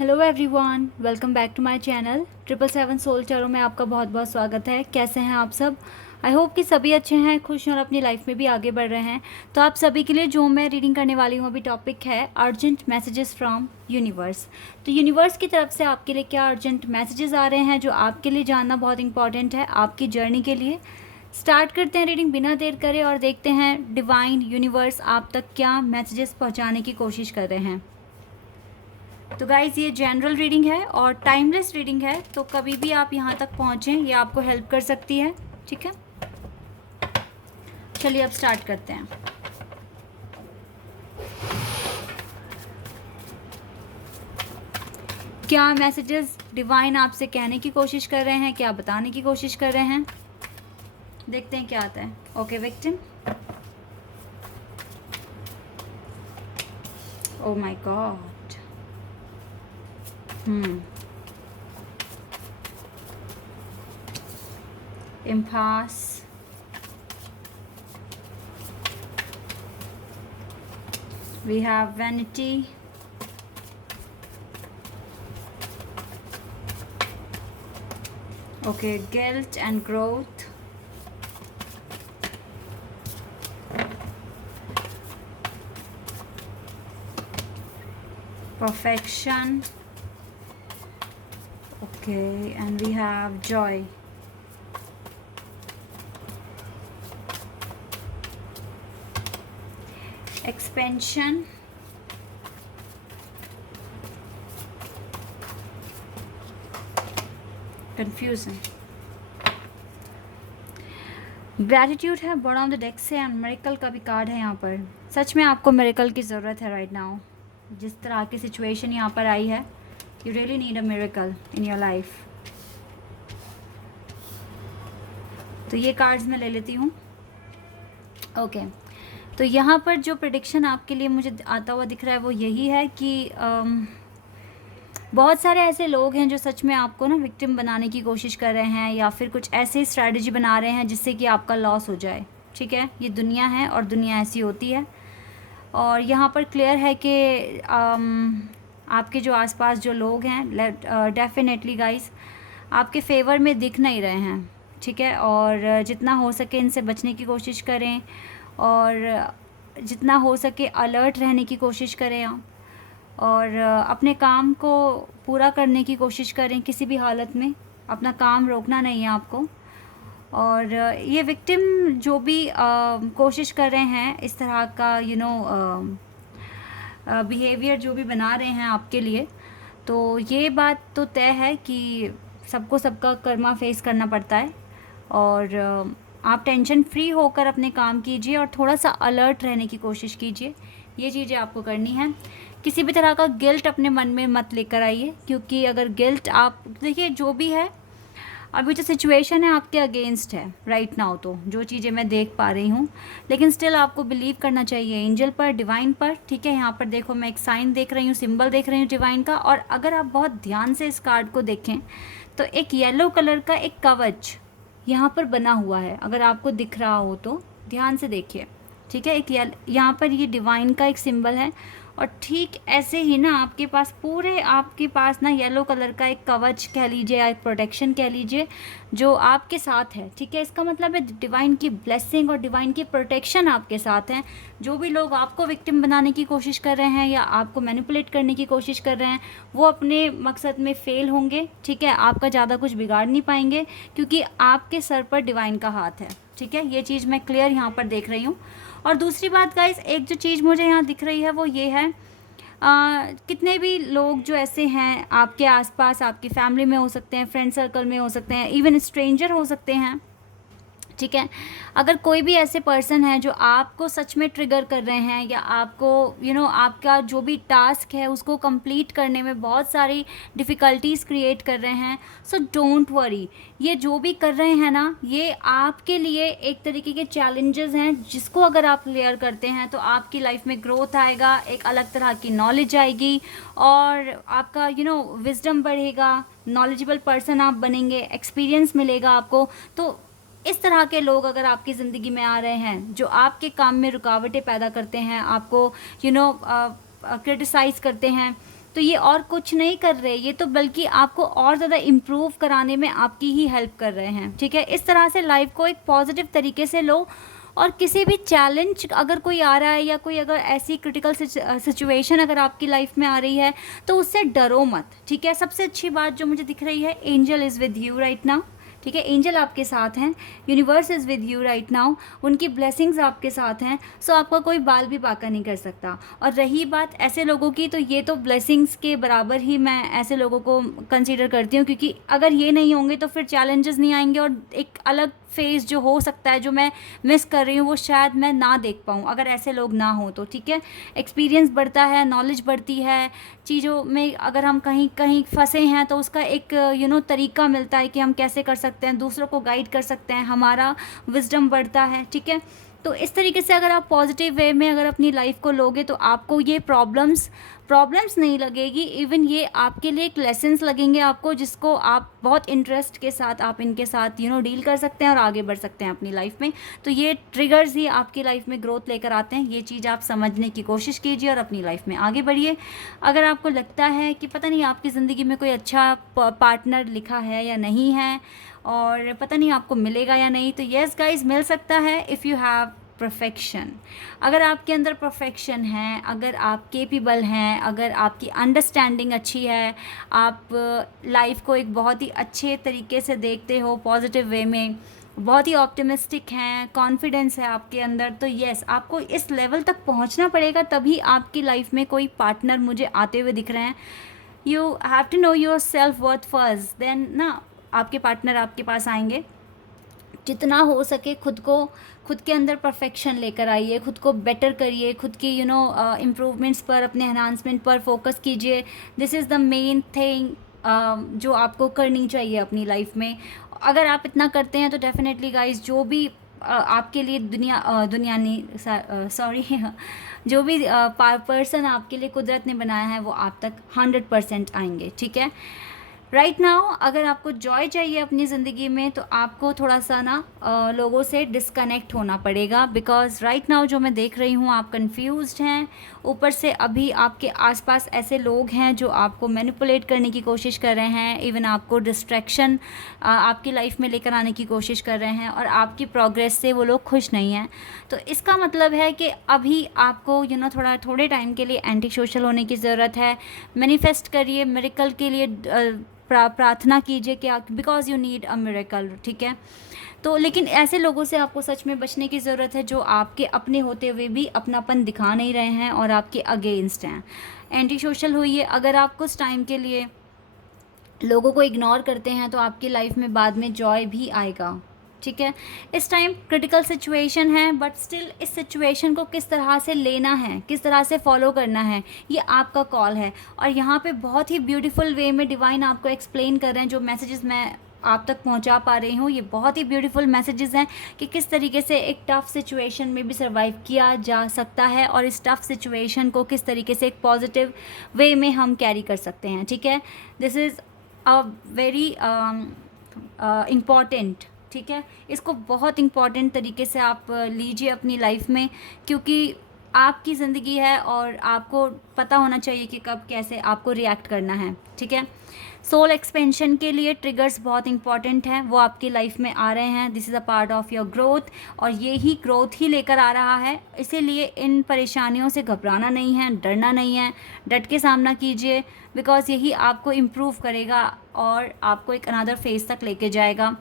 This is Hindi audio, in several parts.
Hello everyone, welcome back to my channel 777 soul tarot में आपका बहुत बहुत स्वागत है। कैसे हैं आप सब? आई होप कि सभी अच्छे हैं, खुश हैं और अपनी लाइफ में भी आगे बढ़ रहे हैं। तो आप सभी के लिए जो मैं रीडिंग करने वाली हूँ अभी टॉपिक है अर्जेंट मैसेजेस फ्रॉम यूनिवर्स। तो यूनिवर्स की तरफ से आपके लिए क्या अर्जेंट मैसेजेस आ रहे हैं जो आपके लिए जानना बहुत इंपॉर्टेंट है आपकी जर्नी के लिए। स्टार्ट करते हैं रीडिंग बिना देर करे और देखते हैं डिवाइन यूनिवर्स आप तक क्या मैसेजेस पहुँचाने की कोशिश कर रहे हैं। तो गाइज़ ये जनरल रीडिंग है और टाइमलेस रीडिंग है, तो कभी भी आप यहाँ तक पहुँचें ये आपको हेल्प कर सकती है। ठीक है, चलिए अब स्टार्ट करते हैं। क्या मैसेजेस डिवाइन आपसे कहने की कोशिश कर रहे हैं, क्या बताने की कोशिश कर रहे हैं, देखते हैं क्या आता है। Okay victim, oh my God, impasse, we have vanity, okay, guilt and growth, perfection, okay, and we have joy. Expansion, confusion, gratitude है बॉटम ऑफ द डेक से एंड मेरेकल का भी कार्ड है यहाँ पर। सच में आपको मेरेकल की ज़रूरत है राइट नाउ। जिस तरह की सिचुएशन यहाँ पर आई है, you really need a miracle in your life. तो ये कार्ड्स मैं ले लेती हूँ। ओके, तो यहाँ पर जो प्रेडिक्शन आपके लिए मुझे आता हुआ दिख रहा है वो यही है कि बहुत सारे ऐसे लोग हैं जो सच में आपको ना विक्टिम बनाने की कोशिश कर रहे हैं या फिर कुछ ऐसे स्ट्रैटेजी बना रहे हैं जिससे कि आपका लॉस हो जाए। ठीक है, ये दुनिया है और दुनिया ऐसी होती है। और यहाँ पर क्लियर है कि आपके जो आसपास जो लोग हैं डेफिनेटली गाइस आपके फेवर में दिख नहीं रहे हैं। ठीक है, और जितना हो सके इनसे बचने की कोशिश करें और जितना हो सके अलर्ट रहने की कोशिश करें आप, और अपने काम को पूरा करने की कोशिश करें। किसी भी हालत में अपना काम रोकना नहीं है आपको। और ये विक्टिम जो भी कोशिश कर रहे हैं इस तरह का बिहेवियर जो भी बना रहे हैं आपके लिए, तो ये बात तो तय है कि सबको सबका कर्मा फेस करना पड़ता है। और आप टेंशन फ्री होकर अपने काम कीजिए और थोड़ा सा अलर्ट रहने की कोशिश कीजिए। ये चीज़ें आपको करनी है। किसी भी तरह का गिल्ट अपने मन में मत लेकर आइए, क्योंकि अगर गिल्ट आप देखिए जो भी है अभी जो सिचुएशन है आपके अगेंस्ट है राइट नाउ, तो जो चीज़ें मैं देख पा रही हूँ, लेकिन स्टिल आपको बिलीव करना चाहिए एंजल पर, डिवाइन पर। ठीक है, यहाँ पर देखो मैं एक साइन देख रही हूँ, सिंबल देख रही हूँ डिवाइन का। और अगर आप बहुत ध्यान से इस कार्ड को देखें तो एक येलो कलर का एक कवच यहाँ पर बना हुआ है। अगर आपको दिख रहा हो तो ध्यान से देखिए। ठीक है, एक यहाँ पर ये डिवाइन का एक सिंबल है और ठीक ऐसे ही ना आपके पास ना येलो कलर का एक कवच कह लीजिए या एक प्रोटेक्शन कह लीजिए जो आपके साथ है। ठीक है, इसका मतलब है डिवाइन की ब्लेसिंग और डिवाइन की प्रोटेक्शन आपके साथ है। जो भी लोग आपको विक्टिम बनाने की कोशिश कर रहे हैं या आपको मैनिपुलेट करने की कोशिश कर रहे हैं वो अपने मकसद में फेल होंगे। ठीक है, आपका ज़्यादा कुछ बिगाड़ नहीं पाएंगे क्योंकि आपके सर पर डिवाइन का हाथ है। ठीक है, ये चीज़ मैं क्लियर यहाँ पर देख रही हूँ। और दूसरी बात गाइस, एक जो चीज़ मुझे यहाँ दिख रही है वो ये है, कितने भी लोग जो ऐसे हैं आपके आसपास, आपकी फैमिली में हो सकते हैं, फ्रेंड सर्कल में हो सकते हैं, इवन स्ट्रेंजर हो सकते हैं। ठीक है, अगर कोई भी ऐसे पर्सन है जो आपको सच में ट्रिगर कर रहे हैं या आपको आपका जो भी टास्क है उसको कंप्लीट करने में बहुत सारी डिफ़िकल्टीज़ क्रिएट कर रहे हैं, सो डोंट वरी। ये जो भी कर रहे हैं ना, ये आपके लिए एक तरीके के चैलेंजेस हैं जिसको अगर आप क्लियर करते हैं तो आपकी लाइफ में ग्रोथ आएगा, एक अलग तरह की नॉलेज आएगी और आपका विजडम बढ़ेगा, नॉलेजेबल पर्सन आप बनेंगे, एक्सपीरियंस मिलेगा आपको। तो इस तरह के लोग अगर आपकी ज़िंदगी में आ रहे हैं जो आपके काम में रुकावटें पैदा करते हैं, आपको क्रिटिसाइज़ करते हैं, तो ये और कुछ नहीं कर रहे, ये तो बल्कि आपको और ज़्यादा इम्प्रूव कराने में आपकी ही हेल्प कर रहे हैं, ठीक है। इस तरह से लाइफ को एक पॉजिटिव तरीके से लो, और किसी भी चैलेंज अगर कोई आ रहा है या कोई अगर ऐसी क्रिटिकल सिचुएशन अगर आपकी लाइफ में आ रही है तो उससे डरो मत, ठीक है। सबसे अच्छी बात जो मुझे दिख रही है, angel is with you right now, ठीक है। एंजल आपके साथ हैं, universe is with you right now, उनकी ब्लेसिंग्स आपके साथ हैं। सो आपका कोई बाल भी बाका नहीं कर सकता। और रही बात ऐसे लोगों की, तो ये तो ब्लेसिंग्स के बराबर ही मैं ऐसे लोगों को कंसीडर करती हूँ, क्योंकि अगर ये नहीं होंगे तो फिर चैलेंजेस नहीं आएंगे, और एक अलग फेज़ जो हो सकता है जो मैं मिस कर रही हूँ वो शायद मैं ना देख पाऊँ अगर ऐसे लोग ना हो तो, ठीक है। एक्सपीरियंस बढ़ता है, नॉलेज बढ़ती है चीज़ों में। अगर हम कहीं कहीं फंसे हैं तो उसका एक तरीका मिलता है कि हम कैसे कर सकते हैं, दूसरों को गाइड कर सकते हैं, हमारा विजडम बढ़ता है, ठीक है। तो इस तरीके से अगर आप पॉजिटिव वे में अगर अपनी लाइफ को लोगे तो आपको ये प्रॉब्लम्स नहीं लगेगी, इवन ये आपके लिए एक लेसन्स लगेंगे आपको, जिसको आप बहुत इंटरेस्ट के साथ आप इनके साथ डील कर सकते हैं और आगे बढ़ सकते हैं अपनी लाइफ में। तो ये ट्रिगर्स ही आपकी लाइफ में ग्रोथ लेकर आते हैं, ये चीज़ आप समझने की कोशिश कीजिए और अपनी लाइफ में आगे बढ़िए। अगर आपको लगता है कि पता नहीं आपकी ज़िंदगी में कोई अच्छा पार्टनर लिखा है या नहीं है, और पता नहीं आपको मिलेगा या नहीं, तो येस गाइज मिल सकता है इफ़ यू हैव परफेक्शन। अगर आपके अंदर परफेक्शन है, अगर आप केपेबल हैं, अगर आपकी अंडरस्टैंडिंग अच्छी है, आप लाइफ को एक बहुत ही अच्छे तरीके से देखते हो, पॉजिटिव वे में, बहुत ही ऑप्टिमिस्टिक हैं, कॉन्फिडेंस है आपके अंदर, तो येस आपको इस लेवल तक पहुंचना पड़ेगा, तभी आपकी लाइफ में कोई पार्टनर मुझे आते हुए दिख रहे हैं। You have to know your self worth first, then ना आपके पार्टनर आपके पास आएंगे। जितना हो सके खुद के अंदर परफेक्शन लेकर आइए, खुद को बेटर करिए, खुद की इम्प्रूवमेंट्स पर, अपने एनहांसमेंट पर फोकस कीजिए। This is the main thing जो आपको करनी चाहिए अपनी लाइफ में। अगर आप इतना करते हैं तो डेफिनेटली गाइस जो भी आपके लिए दुनिया नहीं सॉरी जो भी पर्सन आपके लिए कुदरत ने बनाया है वो आप तक 100% आएंगे, ठीक है। राइट नाउ अगर आपको जॉय चाहिए अपनी ज़िंदगी में तो आपको थोड़ा सा ना लोगों से डिस्कनेक्ट होना पड़ेगा, बिकॉज राइट नाउ जो मैं देख रही हूँ आप कंफ्यूज्ड हैं। ऊपर से अभी आपके आसपास ऐसे लोग हैं जो आपको मैनिपुलेट करने की कोशिश कर रहे हैं, इवन आपको डिस्ट्रैक्शन आपकी लाइफ में लेकर आने की कोशिश कर रहे हैं, और आपकी प्रोग्रेस से वो लोग खुश नहीं हैं। तो इसका मतलब है कि अभी आपको थोड़े टाइम के लिए एंटी सोशल होने की ज़रूरत है। मैनिफेस्ट करिए, मिरेकल के लिए प्रार्थना कीजिए कि because you need a miracle, ठीक है। तो लेकिन ऐसे लोगों से आपको सच में बचने की ज़रूरत है जो आपके अपने होते हुए भी अपनापन दिखा नहीं रहे हैं और आपके अगेंस्ट हैं। एंटी सोशल होइए। अगर आप कुछ टाइम के लिए लोगों को इग्नोर करते हैं तो आपकी लाइफ में बाद में जॉय भी आएगा, ठीक है। इस टाइम क्रिटिकल सिचुएशन है, बट स्टिल इस सिचुएशन को किस तरह से लेना है, किस तरह से फॉलो करना है, ये आपका कॉल है। और यहाँ पे बहुत ही ब्यूटीफुल वे में डिवाइन आपको एक्सप्लेन कर रहे हैं। जो मैसेजेस मैं आप तक पहुँचा पा रही हूँ ये बहुत ही ब्यूटीफुल मैसेजेस हैं कि किस तरीके से एक टफ़ सिचुएशन में भी सर्वाइव किया जा सकता है, और इस टफ़ सिचुएशन को किस तरीके से एक पॉजिटिव वे में हम कैरी कर सकते हैं, ठीक है। This is a very important, ठीक है। इसको बहुत इम्पॉर्टेंट तरीके से आप लीजिए अपनी लाइफ में, क्योंकि आपकी ज़िंदगी है और आपको पता होना चाहिए कि कब कैसे आपको रिएक्ट करना है, ठीक है। सोल एक्सपेंशन के लिए ट्रिगर्स बहुत इंपॉर्टेंट हैं, वो आपकी लाइफ में आ रहे हैं। This is a part of your growth, और ये ही ग्रोथ ही लेकर आ रहा है। इसीलिए इन परेशानियों से घबराना नहीं है, डरना नहीं है, डट के सामना कीजिए, बिकॉज यही आपको इम्प्रूव करेगा और आपको एक अनदर फेज तक लेके जाएगा।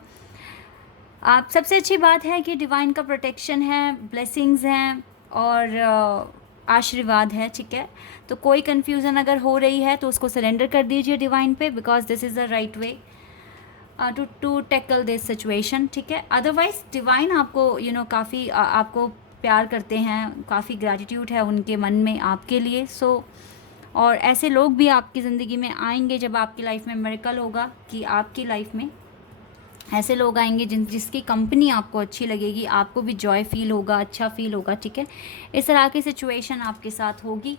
आप सबसे अच्छी बात है कि डिवाइन का प्रोटेक्शन है, ब्लेसिंग्स हैं और आशीर्वाद है, ठीक है। तो कोई कन्फ्यूज़न अगर हो रही है तो उसको सरेंडर कर दीजिए डिवाइन पे, because this is the right way to tackle this situation, ठीक है। अदरवाइज डिवाइन आपको काफ़ी आपको प्यार करते हैं, काफ़ी ग्रैटिट्यूड है उनके मन में आपके लिए। सो और ऐसे लोग भी आपकी ज़िंदगी में आएंगे जब आपकी लाइफ में मिरेकल होगा, कि आपकी लाइफ में ऐसे लोग आएंगे जिसकी कंपनी आपको अच्छी लगेगी, आपको भी जॉय फील होगा, अच्छा फील होगा, ठीक है। इस तरह की सिचुएशन आपके साथ होगी।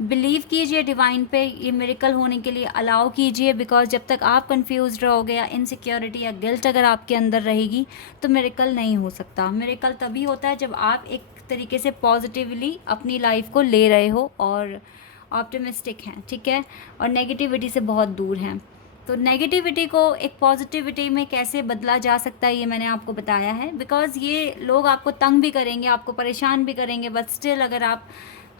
बिलीव कीजिए डिवाइन पे, ये मिरेकल होने के लिए अलाउ कीजिए, बिकॉज जब तक आप कंफ्यूज रहोगे या इनसिक्योरिटी या गिल्ट अगर आपके अंदर रहेगी तो मिरेकल नहीं हो सकता। मिरेकल तभी होता है जब आप एक तरीके से पॉजिटिवली अपनी लाइफ को ले रहे हो और ऑप्टिमिस्टिक हैं, ठीक है, और नेगेटिविटी से बहुत दूर हैं। तो नेगेटिविटी को एक पॉजिटिविटी में कैसे बदला जा सकता है ये मैंने आपको बताया है, बिकॉज़ ये लोग आपको तंग भी करेंगे, आपको परेशान भी करेंगे, बट स्टिल अगर आप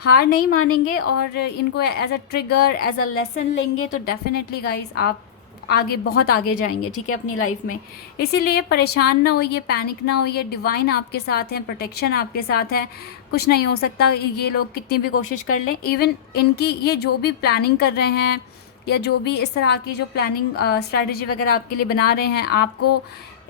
हार नहीं मानेंगे और इनको as a trigger, as a lesson लेंगे तो डेफिनेटली गाइस आप आगे, बहुत आगे जाएंगे, ठीक है, अपनी लाइफ में। इसीलिए परेशान ना होइए, पैनिक ना होइए, डिवाइन आपके साथ हैं, प्रोटेक्शन आपके साथ है, कुछ नहीं हो सकता। ये लोग कितनी भी कोशिश कर लें, इवन इनकी ये जो भी प्लानिंग कर रहे हैं या जो भी इस तरह की जो प्लानिंग स्ट्रैटेजी वगैरह आपके लिए बना रहे हैं, आपको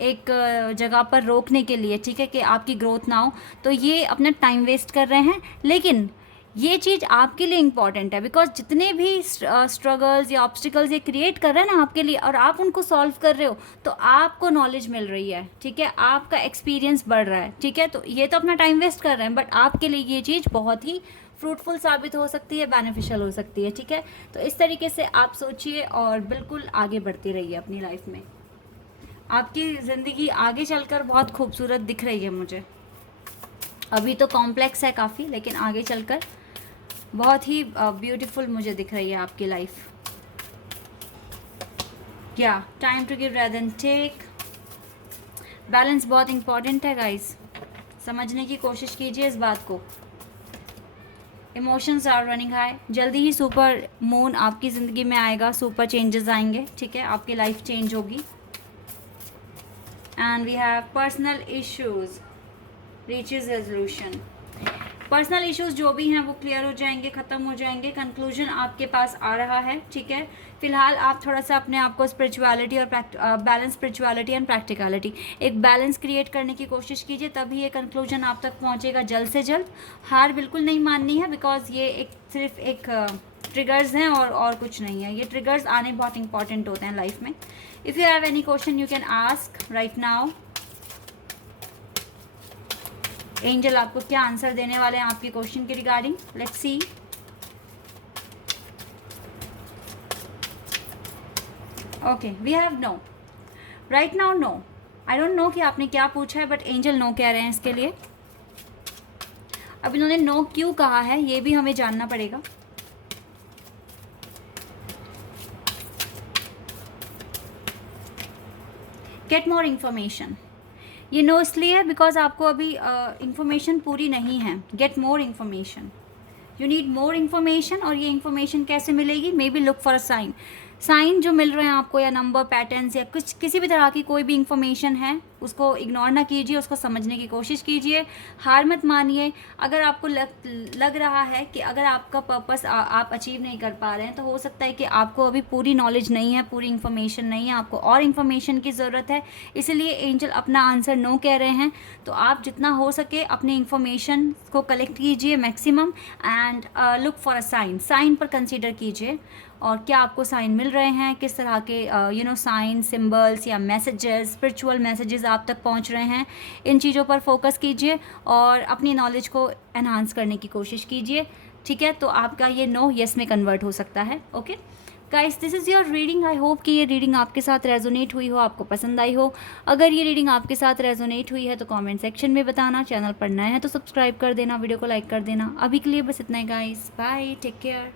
एक जगह पर रोकने के लिए, ठीक है, कि आपकी ग्रोथ ना हो, तो ये अपना टाइम वेस्ट कर रहे हैं। लेकिन ये चीज़ आपके लिए इम्पॉर्टेंट है, बिकॉज जितने भी स्ट्रगल्स या ऑब्स्टिकल्स ये क्रिएट कर रहे हैं ना आपके लिए, और आप उनको सॉल्व कर रहे हो, तो आपको नॉलेज मिल रही है, ठीक है, आपका एक्सपीरियंस बढ़ रहा है, ठीक है। तो ये तो अपना टाइम वेस्ट कर रहे हैं, बट आपके लिए ये चीज़ बहुत ही फ्रूटफुल साबित हो सकती है, बेनिफिशियल हो सकती है, ठीक है। तो इस तरीके से आप सोचिए और बिल्कुल आगे बढ़ती रहिए अपनी लाइफ में। आपकी ज़िंदगी आगे चलकर बहुत खूबसूरत दिख रही है मुझे। अभी तो कॉम्प्लेक्स है काफ़ी, लेकिन आगे चलकर बहुत ही ब्यूटीफुल मुझे दिख रही है आपकी लाइफ। क्या time to give rather than take. Balance बहुत इंपॉर्टेंट है गाइस, समझने की कोशिश कीजिए इस बात को। Emotions are running high. जल्दी ही सुपर मून आपकी ज़िंदगी में आएगा, सुपर चेंजेस आएंगे, ठीक है, आपकी लाइफ चेंज होगी। And we have personal issues reaches resolution. Personal issues जो भी हैं वो क्लियर हो जाएंगे, ख़त्म हो जाएंगे, कंक्लूजन आपके पास आ रहा है, ठीक है। फिलहाल आप थोड़ा सा अपने आप को स्पिरिचुअलिटी और बैलेंस, स्पिरिचुअलिटी एंड प्रैक्टिकलिटी, एक बैलेंस क्रिएट करने की कोशिश कीजिए, तभी ये कंक्लूजन आप तक पहुंचेगा जल्द से जल्द। हार बिल्कुल नहीं माननी है, बिकॉज ये एक सिर्फ एक ट्रिगर्स हैं और कुछ नहीं है। ये ट्रिगर्स आने बहुत इंपॉर्टेंट होते हैं लाइफ में। If you have any question you can ask right now. Angel आपको क्या आंसर देने वाले हैं आपके क्वेश्चन के regarding, let's see. Okay, we have no right now, no. I don't know कि आपने क्या पूछा है, बट एंजल नो कह रहे हैं इसके लिए। अब इन्होंने नो क्यों कहा है ये भी हमें जानना पड़ेगा। गेट मोर इंफॉर्मेशन, ये नो इसलिए है बिकॉज आपको अभी इंफॉर्मेशन पूरी नहीं है। Get more information, you need more information. और ये इंफॉर्मेशन कैसे मिलेगी? Maybe look for a sign. Sign जो मिल रहे हैं आपको, या नंबर, पैटर्न्स, या कुछ किसी भी तरह की कोई भी इंफॉर्मेशन है, उसको इग्नोर ना कीजिए, उसको समझने की कोशिश कीजिए, हार मत मानिए। अगर आपको लग रहा है कि अगर आपका पर्पस आप अचीव नहीं कर पा रहे हैं, तो हो सकता है कि आपको अभी पूरी नॉलेज नहीं है, पूरी इंफॉर्मेशन नहीं है, आपको और इंफॉर्मेशन की ज़रूरत है। इसीलिए एंजल अपना आंसर नो कह रहे हैं। तो आप जितना हो सके अपनी इंफॉर्मेशन को कलेक्ट कीजिए maximum, and look for a sign. Sign पर कंसीडर कीजिए, और क्या आपको साइन मिल रहे हैं, किस तरह के साइन, सिंबल्स या मैसेजेस, स्पिरिचुअल मैसेजेस आप तक पहुंच रहे हैं, इन चीज़ों पर फोकस कीजिए और अपनी नॉलेज को एनहांस करने की कोशिश कीजिए, ठीक है। तो आपका ये नो यस में कन्वर्ट हो सकता है। Okay guys, this is your reading. I hope कि ये रीडिंग आपके साथ रेजोनेट हुई हो, आपको पसंद आई हो। अगर ये रीडिंग आपके साथ रेजोनेट हुई है तो कमेंट सेक्शन में बताना। चैनल पर नए हैं तो सब्सक्राइब कर देना, वीडियो को लाइक कर देना। अभी के लिए बस इतना ही गाइस, बाय, टेक केयर।